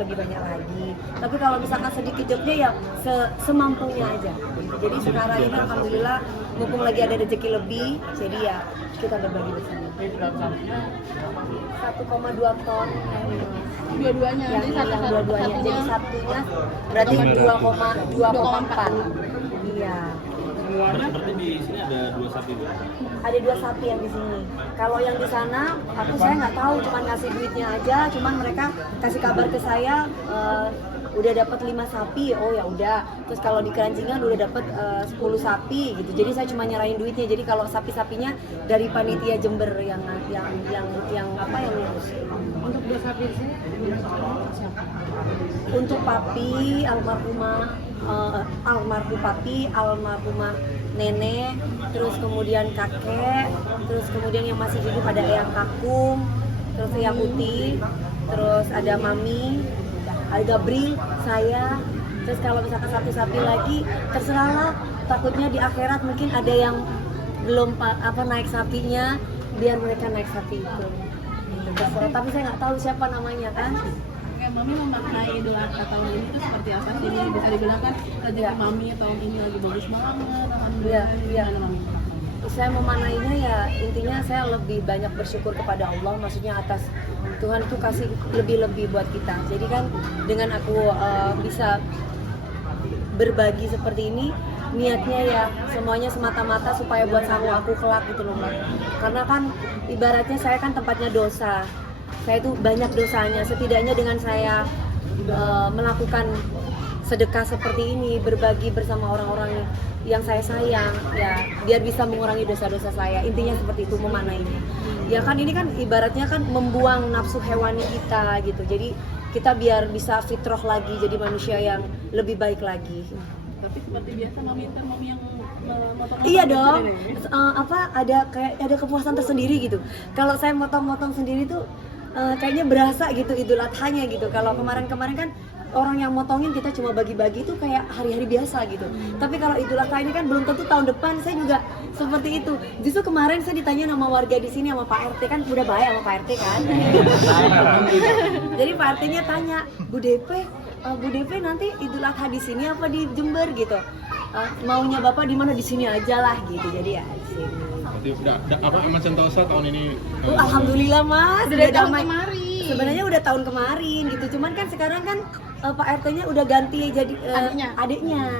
lebih banyak lagi. Tapi kalau misalkan sedikit jobnya ya semampunya aja. Jadi sekarang ini alhamdulillah mumpung lagi ada rezeki lebih, jadi ya kita berbagi bersama. 1,2 ton Dua-duanya. yang dua-duanya. Jadi satunya berarti 2,4. Iya. Semuanya berarti di sini ada 2 sapi. Ada 2 sapi yang di sini. Kalau yang di sana, saya nggak tahu, cuman ngasih duitnya aja. Cuman mereka kasih kabar ke saya, udah dapat 5 sapi. Oh ya udah. Terus kalau di Kerancingan udah dapat 10 sapi gitu. Jadi saya cuma nyerahin duitnya. Jadi kalau sapi-sapinya dari panitia Jember yang ngurus. Untuk 2 sapi di sini siapa? Untuk papi almarhum papi, almarhumah nenek, terus kemudian kakek, terus kemudian yang masih hidup ada Eyang Kakung, terus Eyang Uti, terus ada Mami, ada Gabril, saya. Terus kalau misalkan satu sapi lagi, terserah lah. Takutnya di akhirat mungkin ada yang belum naik sapinya, biar mereka naik sapi itu. Terserah. Tapi saya nggak tahu siapa namanya kan. Kayak Mami memaknai Idul Adha tahun ini itu seperti apa sih? Ini bisa dibilang kan rezeki Mami tahun ini lagi bagus banget. Alhamdulillah. Iya. Gimana Mami? Saya memanainya ya intinya saya lebih banyak bersyukur kepada Allah, maksudnya atas Tuhan tuh kasih lebih-lebih buat kita. Jadi kan dengan aku bisa berbagi seperti ini, niatnya ya semuanya semata-mata supaya buat sanggup aku kelak gitu loh Mbak. Karena kan ibaratnya saya kan tempatnya dosa. Saya itu banyak dosanya, setidaknya dengan saya melakukan sedekah seperti ini, berbagi bersama orang-orang yang saya sayang, ya biar bisa mengurangi dosa-dosa saya. Intinya seperti itu memanainya. Ya kan ini kan ibaratnya kan membuang nafsu hewani kita gitu. Jadi kita biar bisa fitrah lagi, jadi manusia yang lebih baik lagi. Tapi seperti biasa Mami yang motong. Iya dong. Ada kepuasan tersendiri gitu. Kalau saya motong-motong sendiri tuh kayaknya berasa gitu Idul Adhanya gitu. Kalau kemarin-kemarin kan orang yang motongin kita cuma bagi-bagi itu kayak hari-hari biasa gitu. Tapi kalau Idul Adha ini kan belum tentu tahun depan saya juga seperti itu. Justru kemarin saya ditanya sama warga di sini sama Pak RT kan udah baik sama Pak RT kan. Jadi Pak RT-nya tanya, Bu DP nanti Idul Adha di sini apa di Jember gitu. Maunya Bapak di mana, di sini aja lah gitu. Jadi ya di sini. Udah aman Sentosa tahun ini? Alhamdulillah Mas, udah damai. Kemarin. Sebenarnya udah tahun kemarin gitu, cuman kan sekarang kan Pak RT-nya udah ganti jadi adiknya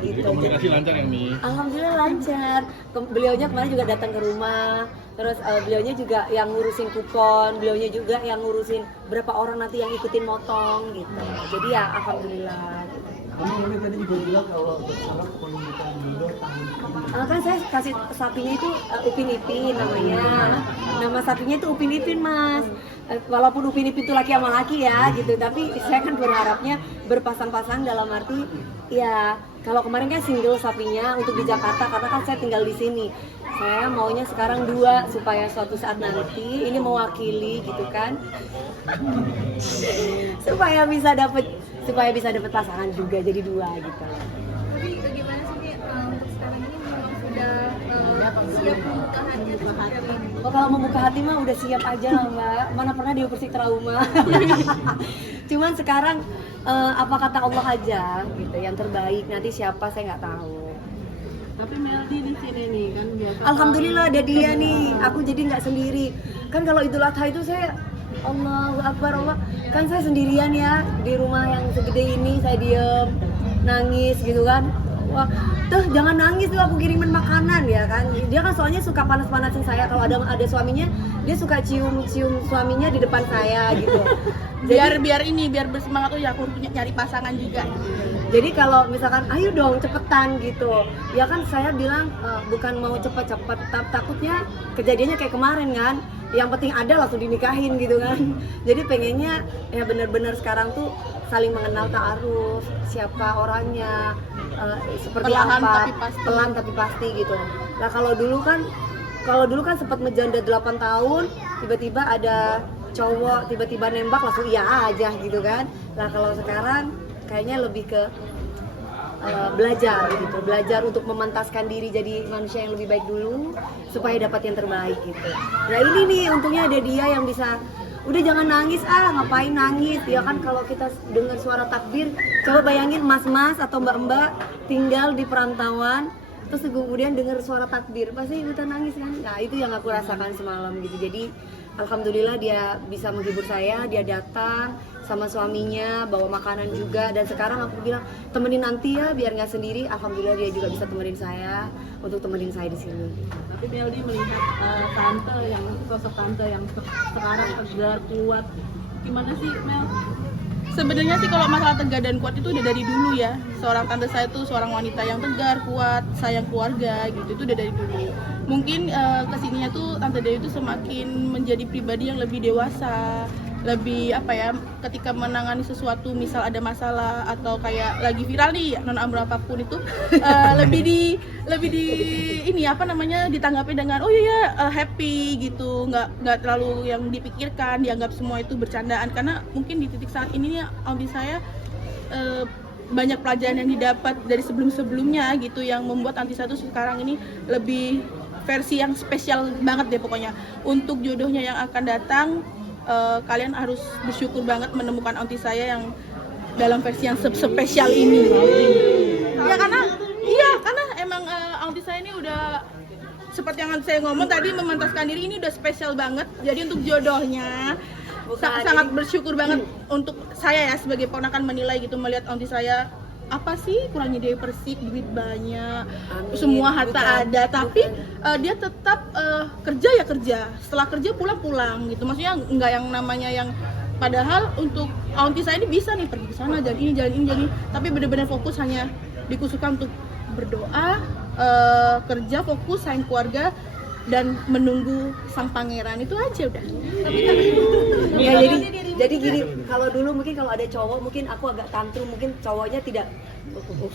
Jadi gitu. komunikasi lancar ya Mi? Alhamdulillah lancar. Beliaunya kemarin juga datang ke rumah, terus beliaunya juga yang ngurusin kupon, beliaunya juga yang ngurusin berapa orang nanti yang ikutin motong gitu. Jadi ya alhamdulillah. Gitu. Kamu tadi juga bilang kalau sekarang kepemilikan Indo Kan saya kasih sapinya itu Upin Ipin namanya. Nama sapinya itu Upin Ipin Mas. Walaupun Upin Ipin itu laki sama laki ya gitu, tapi saya kan berharapnya berpasang-pasang dalam arti ya kalau kemarin kan single sapinya untuk di Jakarta karena kan saya tinggal di sini. Saya maunya sekarang 2 supaya suatu saat nanti ini mewakili gitu kan. supaya bisa dapat pasangan juga jadi 2 gitu. Tapi bagaimana sih Ki, untuk sekarang ini memang sudah siap membuka hati? Oh kalau membuka hati mah udah siap aja lah Mbak. Mana pernah dioperasi trauma. Cuman sekarang apa kata Allah aja gitu, yang terbaik. Nanti siapa saya nggak tahu. Tapi Meldi di sini nih kan biasa. Alhamdulillah ada dia nih. Aku jadi nggak sendiri. Kan kalau Idul Adha itu saya Allahu Akbar Allah. Kan saya sendirian ya di rumah yang segede ini, saya diem nangis gitu kan. Wah, tuh jangan nangis tuh, aku kirimin makanan ya kan. Dia kan soalnya suka panas-panasin saya. Kalau ada suaminya, dia suka cium suaminya di depan saya gitu. Biar bersemangat tuh ya aku nyari pasangan juga. Jadi kalau misalkan ayo dong cepetan gitu. Ya kan saya bilang bukan mau cepet-cepet, takutnya kejadiannya kayak kemarin kan. Yang penting ada langsung dinikahin gitu kan. Jadi pengennya ya benar-benar sekarang tuh saling mengenal, ta'aruf, siapa orangnya, seperti Perlahan apa, tapi pasti. pelan tapi pasti gitu. Nah kalau dulu kan sempat menjanda 8 tahun, tiba-tiba ada cowok tiba-tiba nembak langsung iya aja gitu kan. Nah kalau sekarang kayaknya lebih ke belajar untuk memantaskan diri jadi manusia yang lebih baik dulu supaya dapat yang terbaik gitu. Nah ini nih untungnya ada dia yang bisa udah jangan nangis, ngapain nangis ya kan. Kalau kita dengar suara takbir, coba bayangin mas-mas atau mbak-mbak tinggal di perantauan terus kemudian dengar suara takbir, pasti ikutan nangis kan. Nah itu yang aku rasakan semalam gitu. Jadi alhamdulillah dia bisa menghibur saya, dia datang sama suaminya bawa makanan juga, dan sekarang aku bilang temenin nanti ya biar nggak sendiri. Alhamdulillah dia juga bisa temenin saya untuk temenin saya di sini. Tapi Meldi melihat sosok tante yang sekarang tegar, kuat, gimana sih Mel? Sebenarnya sih kalau masalah tegar dan kuat itu udah dari dulu ya. Seorang tante saya tuh seorang wanita yang tegar, kuat, sayang keluarga gitu. Itu udah dari dulu. Mungkin kesininya tuh Tante Dewi itu semakin menjadi pribadi yang lebih dewasa, lebih ketika menangani sesuatu, misal ada masalah atau kayak lagi viral nih non Amro apapun itu lebih di ditanggapi dengan oh iya happy gitu, nggak terlalu yang dipikirkan, dianggap semua itu bercandaan. Karena mungkin di titik saat ini nih audi saya banyak pelajaran yang didapat dari sebelumnya gitu, yang membuat Aunty saya tuh sekarang ini lebih versi yang spesial banget deh pokoknya. Untuk jodohnya yang akan datang, kalian harus bersyukur banget menemukan aunty saya yang dalam versi yang spesial ini. Ya karena emang aunty saya ini udah seperti yang saya ngomong tadi, memantaskan diri, ini udah spesial banget. Jadi untuk jodohnya sangat bersyukur banget untuk saya ya sebagai ponakan menilai gitu, melihat aunty saya apa sih kurangnya Dewi Persik, duit banyak, semua harta ada, tapi dia tetap kerja, setelah kerja pulang gitu. Maksudnya nggak yang namanya yang, padahal untuk aunty saya ini bisa nih pergi ke sana, jalan ini, tapi benar-benar fokus hanya dikhususkan untuk berdoa, kerja, fokus sayang keluarga dan menunggu sang pangeran, itu aja udah. Ya, jadi gini, kalau dulu mungkin kalau ada cowok mungkin aku agak tantrum, mungkin cowoknya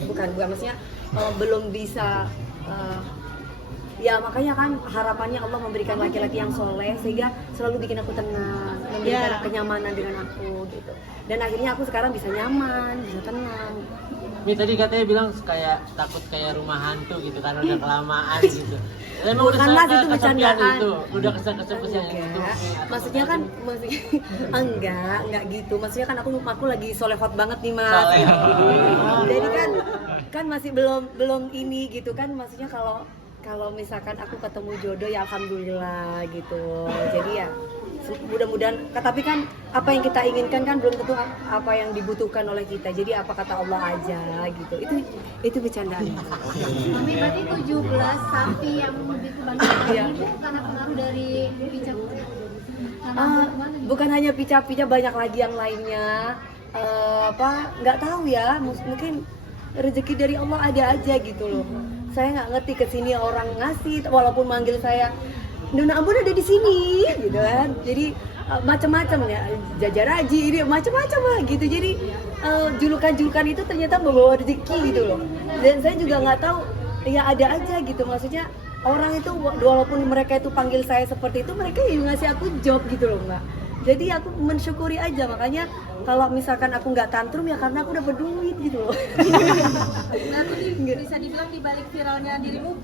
bukan maksudnya belum bisa ya makanya kan harapannya Allah memberikan laki-laki yang soleh sehingga selalu bikin aku tenang, memberikan kenyamanan dengan aku gitu. Dan akhirnya aku sekarang bisa nyaman, bisa tenang. Mi tadi katanya bilang kayak takut kayak rumah hantu gitu karena udah kelamaan gitu. Emang Bukanlah udah itu bercandaan. Udah kesel-kesel yang itu. Maksudnya kan enggak gitu. Maksudnya kan aku lagi solehot banget nih, Mas. Jadi kan masih belum ini gitu kan. Maksudnya kalau misalkan aku ketemu jodoh ya alhamdulillah gitu. Jadi ya mudah-mudahan, tapi kan apa yang kita inginkan kan belum tentu apa yang dibutuhkan oleh kita. Jadi apa kata Allah aja gitu. Itu bercandaan. Mami berarti 17 sapi yang dikembangkan itu karena pengaruh dari pijat. Bukan hanya pica-pica, banyak lagi yang lainnya. Nggak tahu ya, mungkin rezeki dari Allah ada aja gitu loh. Saya nggak ngerti, kesini orang ngasih walaupun manggil saya Nona Ambon ada di sini gitu kan. Jadi macam-macam ya, Jajar Haji ini macam-macam lah gitu. Jadi julukan-julukan itu ternyata membawa rezeki gitu loh. Dan saya juga nggak tahu, ya ada aja gitu. Maksudnya orang itu walaupun mereka itu panggil saya seperti itu, mereka juga ngasih aku job gitu loh, Mbak. Jadi aku mensyukuri aja, makanya kalau misalkan aku nggak tantrum ya karena aku dapat duit gitu loh. Bisa dibilang di balik viralnya dirimu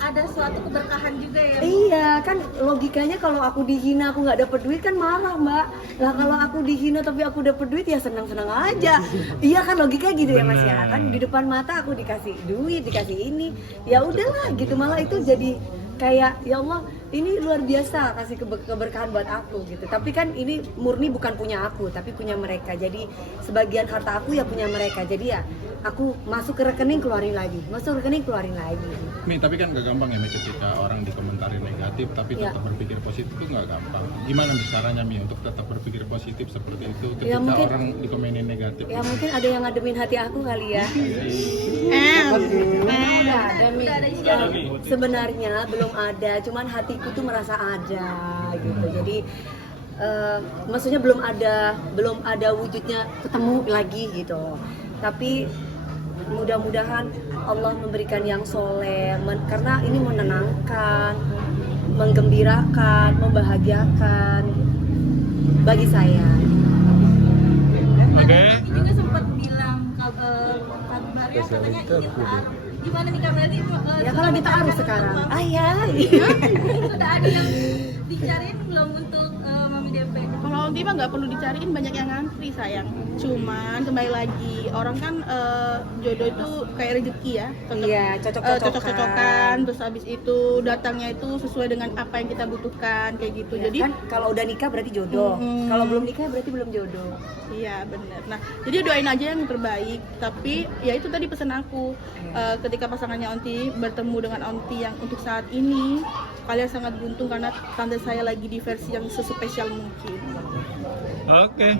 ada suatu keberkahan juga ya. Iya kan, logikanya kalau aku dihina aku nggak dapat duit kan marah, Mbak. Lah kalau aku dihina tapi aku dapat duit ya senang-senang aja. Iya kan logikanya gitu ya Mas ya. Kan di depan mata aku dikasih duit, dikasih ini, ya udahlah gitu. Malah itu jadi kayak ya Allah, ini luar biasa kasih keberkahan buat aku gitu. Tapi kan ini murni bukan punya aku, tapi punya mereka. Jadi sebagian harta aku ya punya mereka. Jadi ya aku masuk ke rekening keluarin lagi, masuk ke rekening keluarin lagi. Mi, tapi kan nggak gampang ya Mi, ketika orang dikomentarin negatif tapi tetap berpikir positif itu nggak gampang. Gimana nih caranya Mi untuk tetap berpikir positif seperti itu ketika mungkin, orang dikomenin negatif? Ya mungkin ada yang ngademin hati aku kali ya. Udah ada Mi. Sebenarnya belum ada, cuman hatiku tuh merasa ada gitu. Jadi maksudnya belum ada wujudnya ketemu lagi gitu. Tapi mudah-mudahan Allah memberikan yang soleh, karena ini menenangkan, menggembirakan, membahagiakan bagi saya. Oke. Juga sempat bilang Kak Maria katanya ingin gimana nih Kak Maria? Ya kalau kita harus sekarang. Sudah ada yang dicariin belum untuk Mami DP? Kalau Onti mah nggak perlu dicariin, banyak yang ngantri sayang. Cuman kembali lagi orang kan jodoh itu kayak rezeki ya, Iya, cocok-cocokan. Terus habis itu datangnya itu sesuai dengan apa yang kita butuhkan kayak gitu. Ya, Jadi kan kalau udah nikah berarti jodoh. Kalau belum nikah berarti belum jodoh. iya benar. Nah jadi doain aja yang terbaik. Tapi ya itu tadi pesan aku, ketika pasangannya Onti bertemu dengan Onti yang untuk saat ini, kalian sangat beruntung karena tante saya lagi di versi yang sespesial mungkin. Oke.